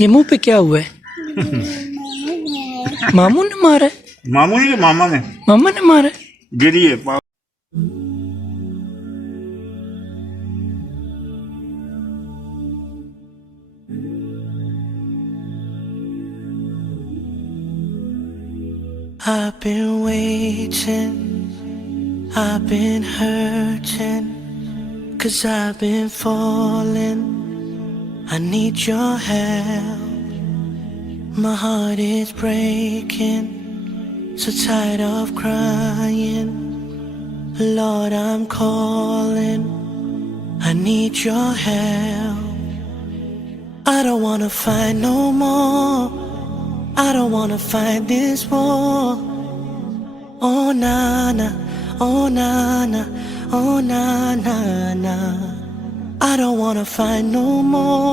ये मुंह पे क्या हुआ है? मामू ने मारा है? मामू ने मामा ने मारा है? गिरी है I've been waiting, I've been hurting, 'cause I've been falling, I need your help. My heart is breaking, so tired of crying. Lord, I'm calling, I need your help. I don't wanna fight no more, I don't wanna fight this war. Oh na na, oh na na, oh na na na. I don't wanna fight no more.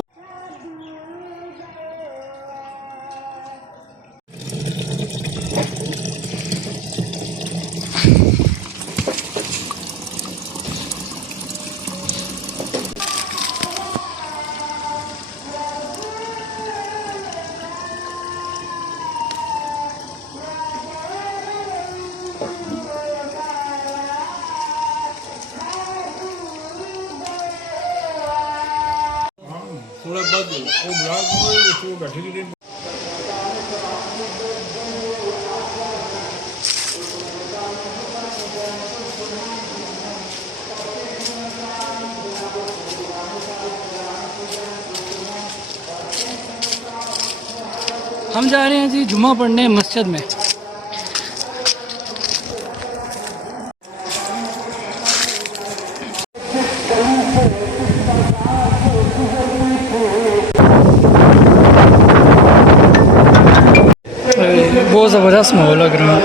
थोड़ा बहुत वो block हो उसको गठरी की हम जा रहे हैं जी जुमा पढ़ने मस्जिद में। बहुत ज़बरदस्त माहौल लग रहा है।